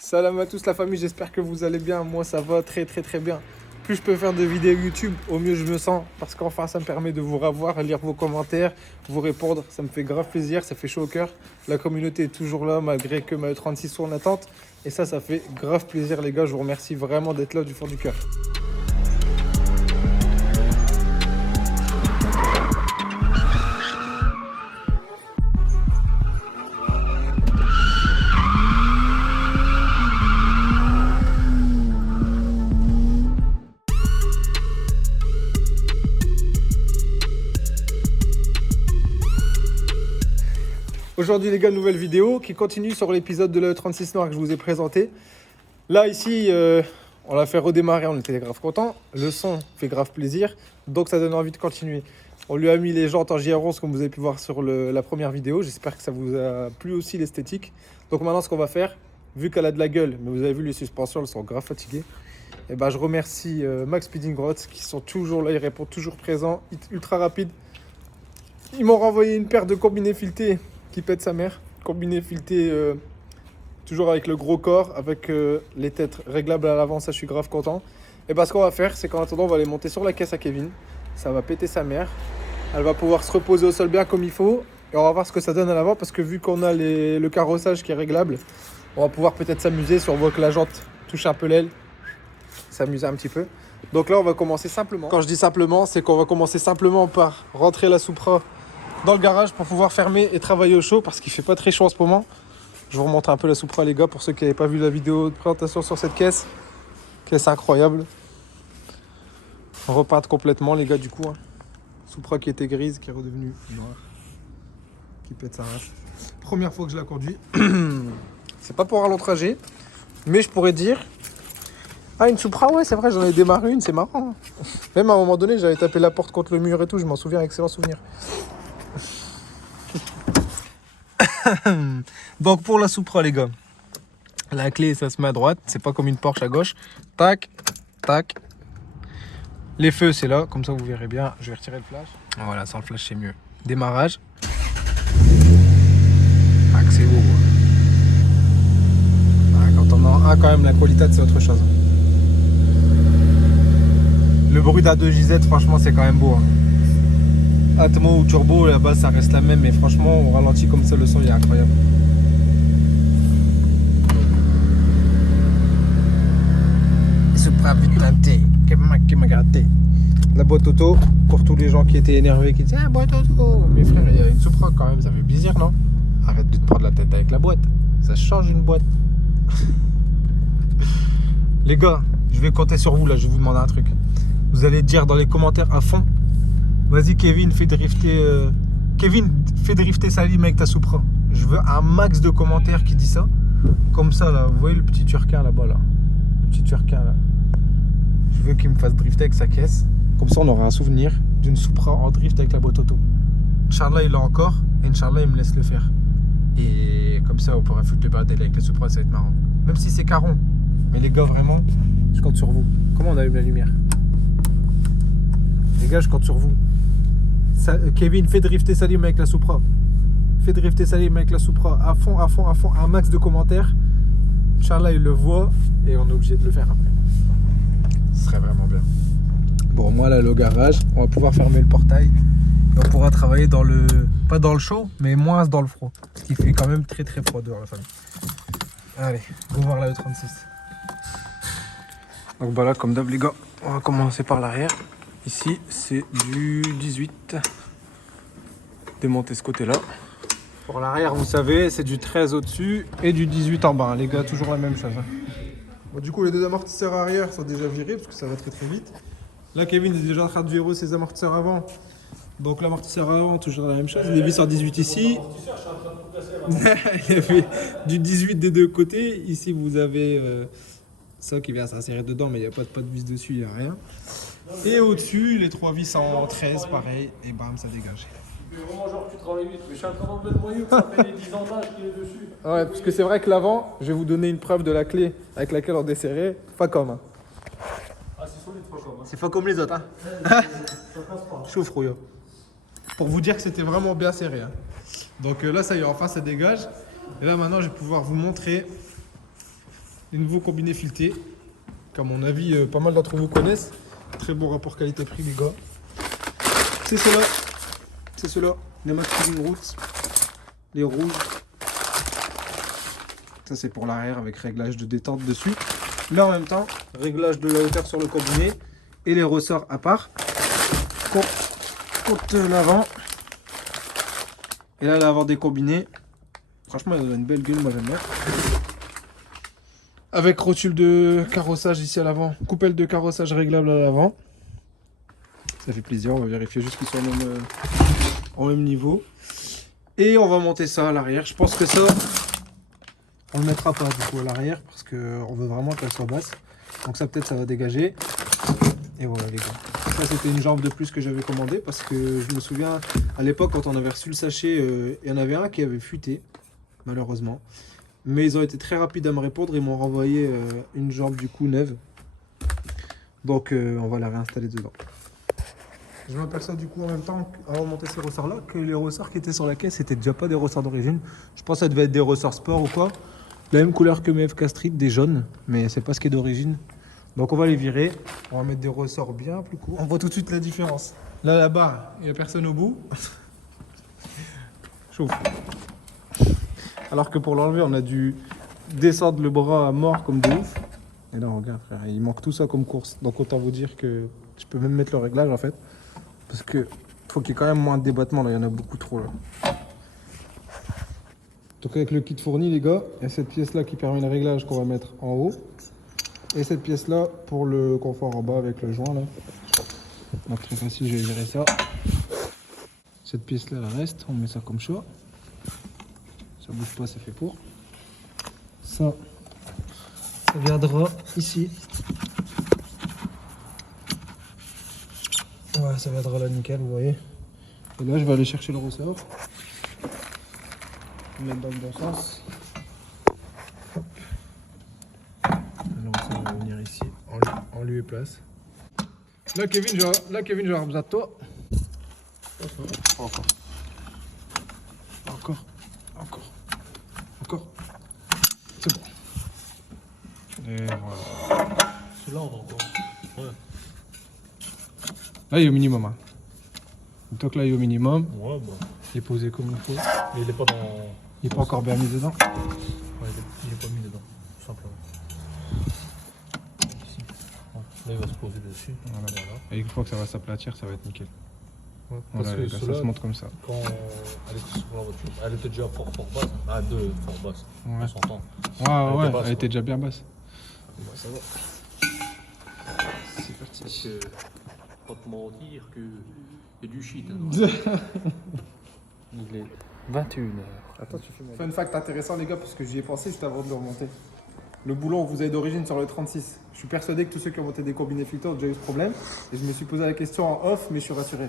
Salam à tous la famille, j'espère que vous allez bien. Moi ça va très bien. Plus je peux faire de vidéos YouTube, au mieux je me sens. Parce qu'enfin ça me permet de vous revoir, lire vos commentaires, vous répondre. Ça me fait grave plaisir, ça fait chaud au cœur. La communauté est toujours là malgré que ma 36 soit en attente. Et ça fait grave plaisir les gars. Je vous remercie vraiment d'être là du fond du cœur. Aujourd'hui les gars, nouvelle vidéo qui continue sur l'épisode de l'E36 Noir que je vous ai présenté. Là ici, on l'a fait redémarrer, on était grave contents. Le son fait grave plaisir, donc ça donne envie de continuer. On lui a mis les jantes en JR11 comme vous avez pu voir sur la première vidéo. J'espère que ça vous a plu aussi l'esthétique. Donc maintenant ce qu'on va faire, vu qu'elle a de la gueule, mais vous avez vu les suspensions, elles sont grave fatiguées. Et ben, je remercie Max Speeding Rods qui sont toujours là, ils répondent toujours présents, ultra rapides. Ils m'ont renvoyé une paire de combinés filetés qui pète sa mère. Combiné fileté toujours avec le gros corps, avec les têtes réglables à l'avant, ça je suis grave content. Et bah ce qu'on va faire, c'est qu'en attendant on va les monter sur la caisse à Kevin. Ça va péter sa mère. Elle va pouvoir se reposer au sol bien comme il faut. Et on va voir ce que ça donne à l'avant parce que vu qu'on a le carrossage qui est réglable, on va pouvoir peut-être s'amuser si on voit que la jante touche un peu l'aile. S'amuser un petit peu. Donc là on va commencer simplement. Quand je dis simplement, c'est qu'on va commencer simplement par rentrer la Supra dans le garage pour pouvoir fermer et travailler au chaud parce qu'il fait pas très chaud en ce moment. Je vous remontre un peu la Supra les gars pour ceux qui n'avaient pas vu la vidéo de présentation sur cette caisse. Caisse incroyable. Repeinte complètement les gars du coup. Supra qui était grise, qui est redevenue noire. Qui pète sa race. Première fois que je la conduis. C'est pas pour un long trajet. Mais je pourrais dire... Ah, une Supra, ouais, c'est vrai, j'en ai démarré une, c'est marrant. Même à un moment donné, j'avais tapé la porte contre le mur et tout, je m'en souviens, excellent souvenir. Donc pour la Supra les gars, la clé ça se met à droite, c'est pas comme une Porsche à gauche. Tac, tac. Les feux c'est là, comme ça vous verrez bien. Je vais retirer le flash. Voilà, sans le flash c'est mieux. Démarrage. Ah que c'est beau. Ah, quand on en a quand même la qualité c'est autre chose. Le bruit d'A2JZ franchement c'est quand même beau. Atmo ou turbo, la base ça reste la même, mais franchement, au ralenti comme ça, le son il est incroyable. Supra Vitante, qui m'a gratté. La boîte auto, pour tous les gens qui étaient énervés, qui disaient ah, boîte auto. Mais frère, il y a une Supra quand même, ça fait plaisir, non? Arrête de te prendre la tête avec la boîte, ça change une boîte. Les gars, je vais compter sur vous là, je vais vous demander un truc. Vous allez dire dans les commentaires à fond. Vas-y Kevin, fais drifter Salim avec ta Supra. Je veux un max de commentaires qui dit ça. Comme ça là, vous voyez le petit Turquin là-bas là. Le petit Turquin là. Je veux qu'il me fasse drifter avec sa caisse. Comme ça on aura un souvenir d'une Supra en drift avec la boîte auto. Inch'Allah il l'a encore. Et Inch'Allah il me laisse le faire. Et comme ça on pourra foutre le bordel avec la Supra, ça va être marrant. Même si c'est caron. Mais les gars vraiment, je compte sur vous. Comment on allume la lumière? Les gars je compte sur vous. Kevin, fais drifter Salim avec la Supra. Fais drifter Salim avec la Supra. À fond, un max de commentaires. Inch'Allah, il le voit et on est obligé de le faire après. Ce serait vraiment bien. Bon, moi là, le garage, on va pouvoir fermer le portail. Et on pourra travailler dans le... Pas dans le chaud, mais moins dans le froid. Parce qu'il fait quand même très froid dehors, la famille. Allez, on va voir la E36. Donc bah là, comme d'hab les gars, on va commencer par l'arrière. Ici, c'est du 18. Démonter ce côté-là. Pour l'arrière, vous savez, c'est du 13 au-dessus et du 18 en bas. Les gars, toujours la même chose. Bon, du coup, les deux amortisseurs arrière sont déjà virés parce que ça va très vite. Là, Kevin est déjà en train de virer ses amortisseurs avant. Donc, l'amortisseur avant, toujours la même chose. Les vis en 18 ici. Il y avait du 18 des deux côtés. Ici, vous avez ça qui vient s'insérer dedans, mais il n'y a pas de vis dessus, il n'y a rien. Et au-dessus, les trois vis en 13, pareil, et bam, ça dégage. C'est vraiment genre tu travailles vite, mais je suis en train d'enlever le moyeu, ça fait les 10 ans d'âge qu'il est dessus. Ouais, parce que c'est vrai que l'avant, je vais vous donner une preuve de la clé avec laquelle on desserrait. Facom. Ah, c'est solide, Facom. C'est pas comme les autres, hein. Ça passe pas. Chauffe, rouillot. Pour vous dire que c'était vraiment bien serré. Hein. Donc là, ça y est, enfin, ça dégage. Et là, maintenant, je vais pouvoir vous montrer Les nouveaux combinés filetés, qu'à mon avis, pas mal d'entre vous connaissent. Très bon rapport qualité-prix, les gars. C'est ceux-là. C'est ceux-là. Les Max Feeling Roots. Les rouges. Ça, c'est pour l'arrière avec réglage de détente dessus. Là, en même temps, réglage de la hauteur sur le combiné et les ressorts à part. Contre l'avant. Et là, l'avant des combinés. Franchement, il a une belle gueule, moi j'aime bien. Avec rotule de carrossage ici à l'avant. Coupelle de carrossage réglable à l'avant. Ça fait plaisir, on va vérifier juste qu'ils soient au même niveau. Et on va monter ça à l'arrière. Je pense que ça, on le mettra pas du coup à l'arrière parce qu'on veut vraiment qu'elle soit basse. Donc ça peut-être ça va dégager. Et voilà les gars. Ça c'était une jambe de plus que j'avais commandé parce que je me souviens à l'époque quand on avait reçu le sachet, il y en avait un qui avait fuité malheureusement. Mais ils ont été très rapides à me répondre, ils m'ont renvoyé une jambe du coup neuve. Donc on va la réinstaller dedans. Je m'appelle ça du coup en même temps, avant de monter ces ressorts là, que les ressorts qui étaient sur la caisse c'était déjà pas des ressorts d'origine. Je pense que ça devait être des ressorts sport ou quoi. La même couleur que mes FK Street, des jaunes, mais c'est pas ce qui est d'origine. Donc on va les virer, on va mettre des ressorts bien plus courts. On voit tout de suite la différence. Là là-bas, il n'y a personne au bout. Chauffe. Alors que pour l'enlever, on a dû descendre le bras à mort comme de ouf. Et là, regarde frère, il manque tout ça comme course. Donc autant vous dire que je peux même mettre le réglage en fait. Parce que faut qu'il y ait quand même moins de débattement là, il y en a beaucoup trop là. Donc avec le kit fourni les gars, il y a cette pièce là qui permet le réglage qu'on va mettre en haut. Et cette pièce là pour le confort en bas avec le joint là. Donc très facile, je vais virer ça. Cette pièce là elle reste, on met ça comme choix. Ça bouge pas, c'est fait pour. Ça viendra ici. Ouais, ça viendra là nickel, vous voyez. Et là, je vais aller chercher le ressort. Le mettre dans le bon sens. Hop. Le ressort va venir ici, en lieu et place. Là, Kevin, je vais avoir besoin de toi. Encore. Encore. C'est bon. Et voilà. Celui-là, on va encore. Ouais. Là, il est au minimum. Hein. Donc là, il est au minimum. Ouais, bah. Il est posé comme il faut. Mais il est pas dans. Il n'est pas encore bien mis dedans. Ouais, il est pas mis dedans, tout simplement. Ici. Ouais. Là, il va se poser dessus. Voilà. Et une fois que ça va s'aplatir, ça va être nickel. Ouais, Voilà, les gars, ça se monte comme ça. Quand elle était sur la voiture, elle était déjà fort basse. Ah, deux fort basse. Ouais. On s'entend. Ouais, basse, elle était déjà bien basse. Ouais, ça va. C'est parti. Parce que, pas te mentir que il y a du shit. Hein, il est 21h. Attends, tu fais mal. Fun fact intéressant, les gars, parce que j'y ai pensé juste avant de le remonter. Le boulon, vous avez d'origine sur le 36. Je suis persuadé que tous ceux qui ont monté des combinés filtres ont déjà eu ce problème. Et je me suis posé la question en off, mais je suis rassuré.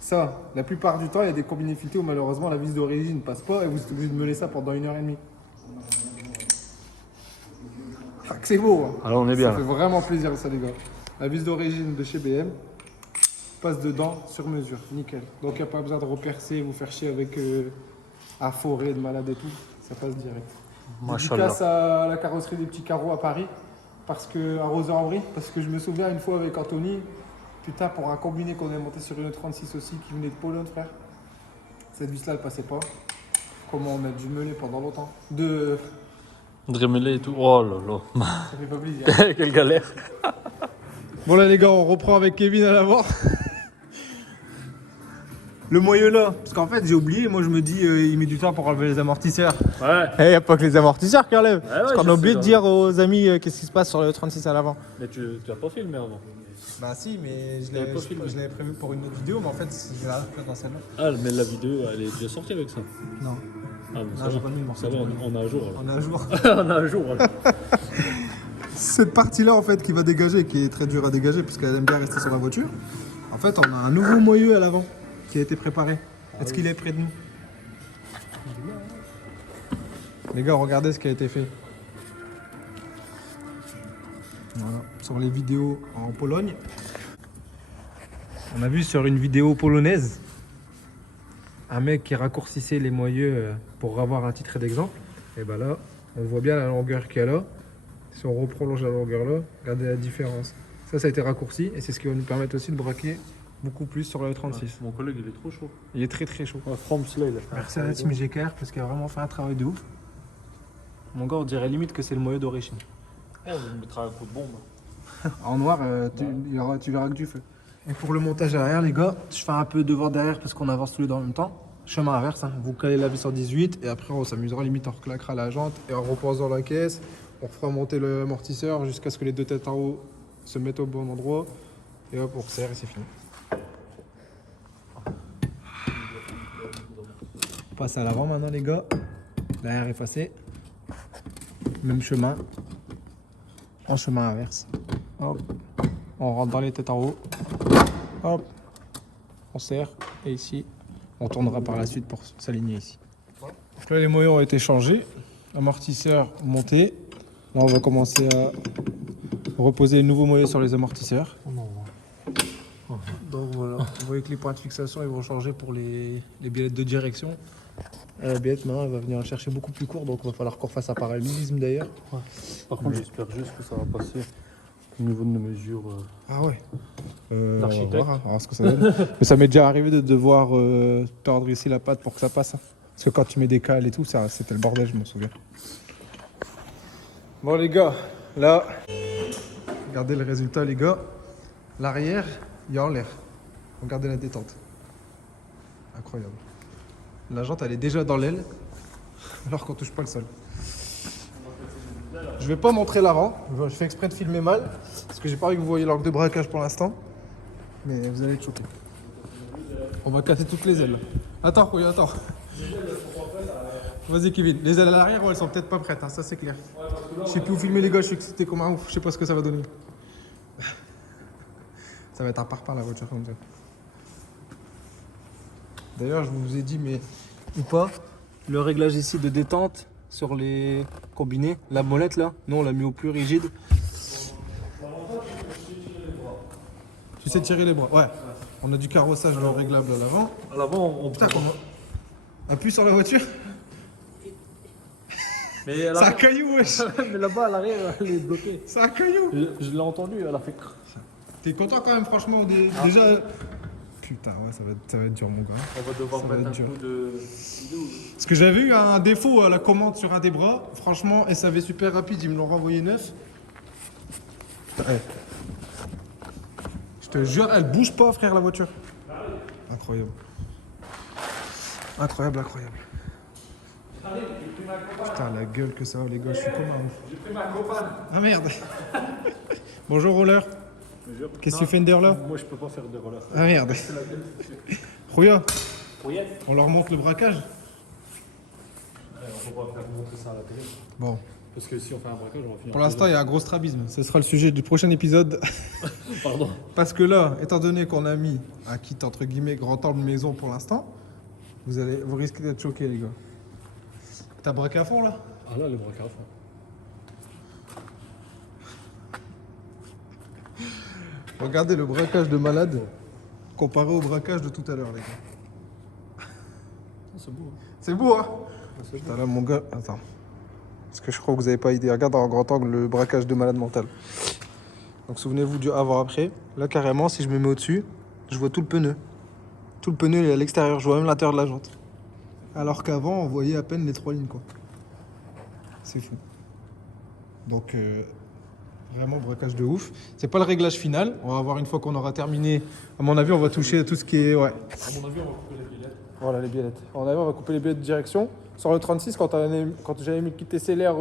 Ça, la plupart du temps, il y a des combinés filtrés où malheureusement la vis d'origine ne passe pas et vous êtes obligé de meuler ça pendant 1h30. Ah, que c'est beau, hein. Alors on est bien. Ça fait vraiment plaisir ça, les gars. La vis d'origine de chez BM passe dedans sur mesure, nickel. Donc il n'y a pas besoin de repercer, vous faire chier avec à forêt de malade et tout. Ça passe direct. Dédicace à la carrosserie des petits carreaux à Paris, parce que, à Rosé-en-Brie, parce que je me souviens une fois avec Anthony, putain, pour un combiné qu'on avait monté sur une 36 aussi, qui venait de Pologne, frère. Cette vis-là, elle passait pas. Comment on a dû meuler pendant longtemps. Dremelé et tout. Oh là là. Ça fait pas plaisir. Quelle galère. Bon là les gars, on reprend avec Kevin à l'avant. Le moyeu là, parce qu'en fait j'ai oublié, moi je me dis il met du temps pour enlever les amortisseurs. Ouais. Et il n'y a pas que les amortisseurs qui enlèvent. Ouais, Parce qu'on a oublié de dire aux amis qu'est-ce qui se passe sur le 36 à l'avant. Mais tu as pas filmé avant. Bah si, mais je l'avais pas filmé. l'avais prévu pour une autre vidéo, mais en fait je vais la faire dans celle-là. Ah, mais la vidéo, elle est déjà sortie avec ça. Non. Ah, mais Non, ça j'ai va. pas mis le morceau. Ça va, on a un jour. On est à jour. On a un jour. Alors. Cette partie-là en fait qui va dégager, qui est très dure à dégager parce qu'elle aime bien rester sur la voiture. En fait on a un nouveau moyeu à l'avant qui a été préparé. Est-ce qu'il est près de nous? Les gars, regardez ce qui a été fait. Voilà, sur les vidéos en Pologne. On a vu sur une vidéo polonaise un mec qui raccourcissait les moyeux pour avoir un titre d'exemple. Et ben là, on voit bien la longueur qu'il y a là. Si on reprolonge la longueur là, regardez la différence. Ça a été raccourci et c'est ce qui va nous permettre aussi de braquer beaucoup plus sur le 36. Mon collègue, il est trop chaud. Il est très très chaud. Froms, là, il a fait Merci à la team GKR parce qu'il a vraiment fait un travail de ouf. Mon gars, on dirait limite que c'est le moyen d'origine. Oh, on me mettra un coup de bombe. En noir, tu verras que du feu. Et pour le montage arrière, les gars, je fais un peu devant derrière parce qu'on avance tous les deux en même temps. Chemin inverse, hein. Vous calez la vis en 18 et après on s'amusera, limite on reclaquera la jante et on repose dans la caisse. On fera monter l'amortisseur jusqu'à ce que les deux têtes en haut se mettent au bon endroit. Et hop, on resserre et c'est fini. On passe à l'avant maintenant les gars. L'arrière est passé. Même chemin. En chemin inverse. Hop. On rentre dans les têtes en haut. Hop. On serre. Et ici, on tournera par la suite pour s'aligner ici. Donc là, les moyens ont été changés. Amortisseur monté. Là, on va commencer à reposer les nouveaux moyens sur les amortisseurs. Donc voilà, vous voyez que les points de fixation ils vont changer pour les biellettes de direction. La biellette maintenant elle va venir chercher beaucoup plus court, donc il va falloir qu'on fasse un parallélisme d'ailleurs. Ouais. Par contre, j'espère juste que ça va passer au niveau de nos mesures. Ah ouais. L'architecte. On va voir, hein, on va voir ce que ça donne. Mais ça m'est déjà arrivé de devoir tordre ici la patte pour que ça passe. Hein. Parce que quand tu mets des cales et tout, c'était le bordel, je m'en souviens. Bon les gars, là, regardez le résultat les gars. L'arrière, il est en l'air. Regardez la détente. Incroyable. La jante, elle est déjà dans l'aile, alors qu'on touche pas le sol. Je vais pas montrer l'avant. Je fais exprès de filmer mal, parce que j'ai pas envie que vous voyez l'angle de braquage pour l'instant. Mais vous allez être choqués. On va casser toutes les ailes. Attends, oui, attends. Vas-y Kevin. Les ailes à l'arrière, ouais, elles sont peut-être pas prêtes, hein, ça c'est clair. Je sais plus où filmer les gars, je suis excité comme un ouf. Je sais pas ce que ça va donner. Ça va être un parpaing la voiture comme ça. D'ailleurs, je vous ai dit, mais ou pas, le réglage ici de détente sur les combinés, la molette là, nous on l'a mis au plus rigide. Tu sais tirer les bras, ouais. On a du carrossage réglable à l'avant. À l'avant, on. Putain, comment. Appuie sur la voiture. Mais C'est un caillou, wesh. Mais là-bas, à l'arrière, elle est bloquée. C'est un caillou. Je l'ai entendu, elle a fait. T'es content quand même, franchement, déjà. Putain, ouais, ça va être dur, mon gars. On va devoir Ça va mettre un être dur. coup de. Parce que j'avais eu un défaut à la commande sur un des bras. Franchement, SAV super rapide, ils me l'ont renvoyé neuf. Putain, hey. Je te jure, elle bouge pas, frère, la voiture. Incroyable. Incroyable, incroyable. Putain, la gueule que ça a, les gars, je suis comme un ouf. J'ai pris ma copine. Ah merde. Bonjour, roller. Qu'est-ce que tu fais là? Moi, je peux pas faire de roller. Ah merde. Rouya, Oui, on leur montre le braquage? on peut pas faire montrer ça à la télé. Bon. Parce que si on fait un braquage, on va finir. Pour l'instant, il y a un gros strabisme. Ce sera le sujet du prochain épisode. Pardon. Parce que là, étant donné qu'on a mis un kit entre guillemets grand angle maison pour l'instant, vous risquez d'être choqués, les gars. T'as braqué à fond là? Ah là, les braquages à fond. Regardez le braquage de malade comparé au braquage de tout à l'heure, les gars. C'est beau. C'est beau, hein? Putain, là, mon gars, attends. Parce que je crois que vous n'avez pas idée. Regarde en grand angle le braquage de malade mental. Donc souvenez-vous du avant-après. Là, carrément, si je me mets au-dessus, je vois tout le pneu. Tout le pneu est à l'extérieur. Je vois même l'intérieur de la jante. Alors qu'avant, on voyait à peine les 3 lignes, quoi. C'est fou. Donc, vraiment braquage de ouf. C'est pas le réglage final. On va voir une fois qu'on aura terminé. À mon avis, on va toucher à tout ce qui est... Ouais. À mon avis, on va couper les billettes. Voilà les biellettes. À mon avis, on va couper les biellettes de direction. Sur le 36, quand j'avais mis le kit SLR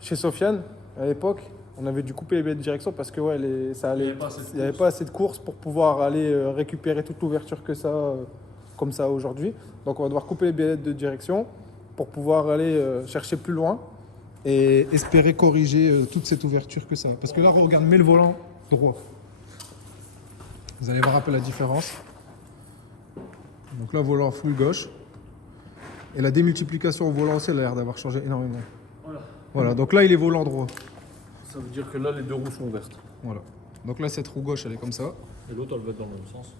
chez Sofiane, à l'époque, on avait dû couper les biellettes de direction parce que ouais, il n'y avait pas assez de courses pour pouvoir aller récupérer toute l'ouverture que ça, comme ça aujourd'hui. Donc on va devoir couper les biellettes de direction pour pouvoir aller chercher plus loin et espérer corriger toute cette ouverture que ça. Parce que là, regarde, mets le volant droit. Vous allez voir un peu la différence. Donc là, volant full gauche. Et la démultiplication au volant aussi, elle a l'air d'avoir changé énormément. Voilà, donc là, il est volant droit. Ça veut dire que là, les deux roues sont ouvertes. Voilà. Donc là, cette roue gauche, elle est comme ça. Et l'autre, elle va être dans le même sens.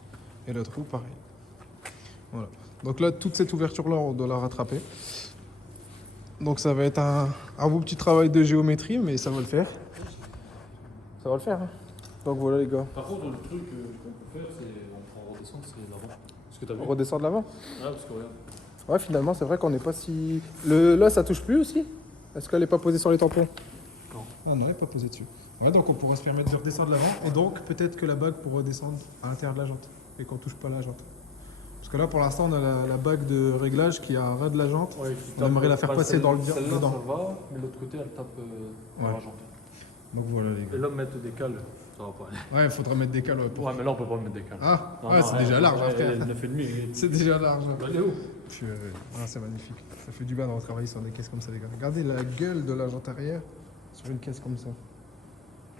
Et l'autre roue, pareil. Voilà. Donc là, toute cette ouverture-là, on doit la rattraper. Donc ça va être un beau petit travail de géométrie, mais ça va le faire. Ça va le faire. Hein. Donc voilà les gars. Par contre, le truc qu'on peut faire, c'est on redescend, c'est l'avant. Est-ce que t'as vu? On redescend de l'avant. Ah, parce que regarde. Ouais, finalement, c'est vrai qu'on n'est pas si... Là, ça touche plus aussi? Est-ce qu'elle n'est pas posée sur les tampons? Non. Ah non, elle n'est pas posée dessus. Ouais, donc on pourra se permettre de redescendre de l'avant. Et donc, peut-être que la bague pourra redescendre à l'intérieur de la jante. Et qu'on touche pas la jante. Parce que là, pour l'instant, on a la bague de réglage qui a un ras de la jante. Ouais, On aimerait la faire passer dans le celle-là, dedans. ça va, mais l'autre côté, elle tape dans la jante. Donc voilà les Et là, mettre des cales, ça va pas aller. Ouais, il faudra mettre des cales. Ouais, mais là, on peut pas mettre des cales. Ah, Non, ouais, non, c'est déjà large, hein, frère. 9,5. C'est déjà large. Bah, il est où? Ah, c'est magnifique. Ça fait du bien de retravailler sur des caisses comme ça, les gars. Regardez la gueule de la jante arrière sur une caisse comme ça.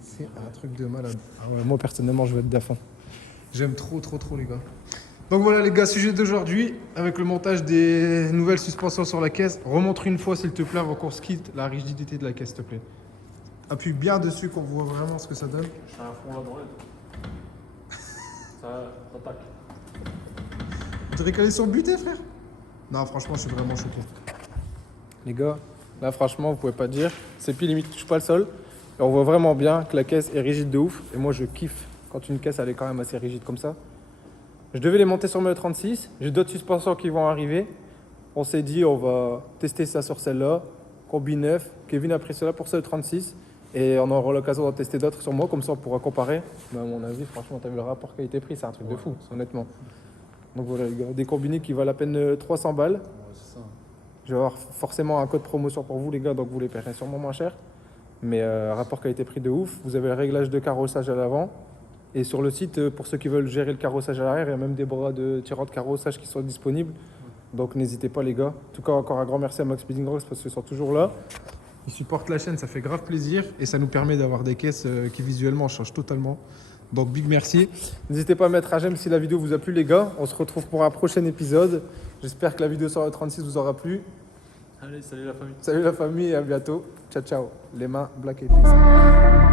C'est un truc de malade. Ah ouais, moi, personnellement, je vais être d'affant. J'aime trop, les gars. Donc voilà, les gars, sujet d'aujourd'hui, avec le montage des nouvelles suspensions sur la caisse. Remontre une fois, s'il te plaît, avant qu'on se quitte, la rigidité de la caisse, s'il te plaît. Appuie bien dessus, qu'on voit vraiment ce que ça donne. J'ai un fond là dans l'aide. Ça attaque. On dirait qu'elles sont butées, frère. Non, franchement, je suis vraiment choqué. Les gars, là, franchement, vous pouvez pas dire. Ces pieds limite touchent pas le sol. Et on voit vraiment bien que la caisse est rigide de ouf. Et moi, je kiffe quand une caisse, elle est quand même assez rigide comme ça. Je devais les monter sur le 36. J'ai d'autres suspensions qui vont arriver. On s'est dit, on va tester ça sur celle-là. Combi 9. Kevin a pris cela pour celle 36. Et on aura l'occasion d'en tester d'autres sur moi. Comme ça, on pourra comparer. Mais à mon avis, franchement, t'as vu le rapport qualité-prix, c'est un truc de fou, honnêtement. Donc voilà, les gars. Des combinés qui valent à peine 300 balles. Ouais, c'est ça. Je vais avoir forcément un code promotion pour vous, les gars. Donc vous les paierez sûrement moins cher. Mais rapport qualité-prix de ouf. Vous avez le réglage de carrossage à l'avant. Et sur le site, pour ceux qui veulent gérer le carrossage à l'arrière, il y a même des bras de tirants de carrossage qui sont disponibles. Donc n'hésitez pas les gars. En tout cas, encore un grand merci à Max Speeding Rocks parce qu'ils sont toujours là. Ils supportent la chaîne, ça fait grave plaisir. Et ça nous permet d'avoir des caisses qui visuellement changent totalement. Donc big merci. N'hésitez pas à mettre un j'aime si la vidéo vous a plu les gars. On se retrouve pour un prochain épisode. J'espère que la vidéo sur le 36 vous aura plu. Allez, salut la famille. Salut la famille et à bientôt. Ciao ciao. Les mains black et peace.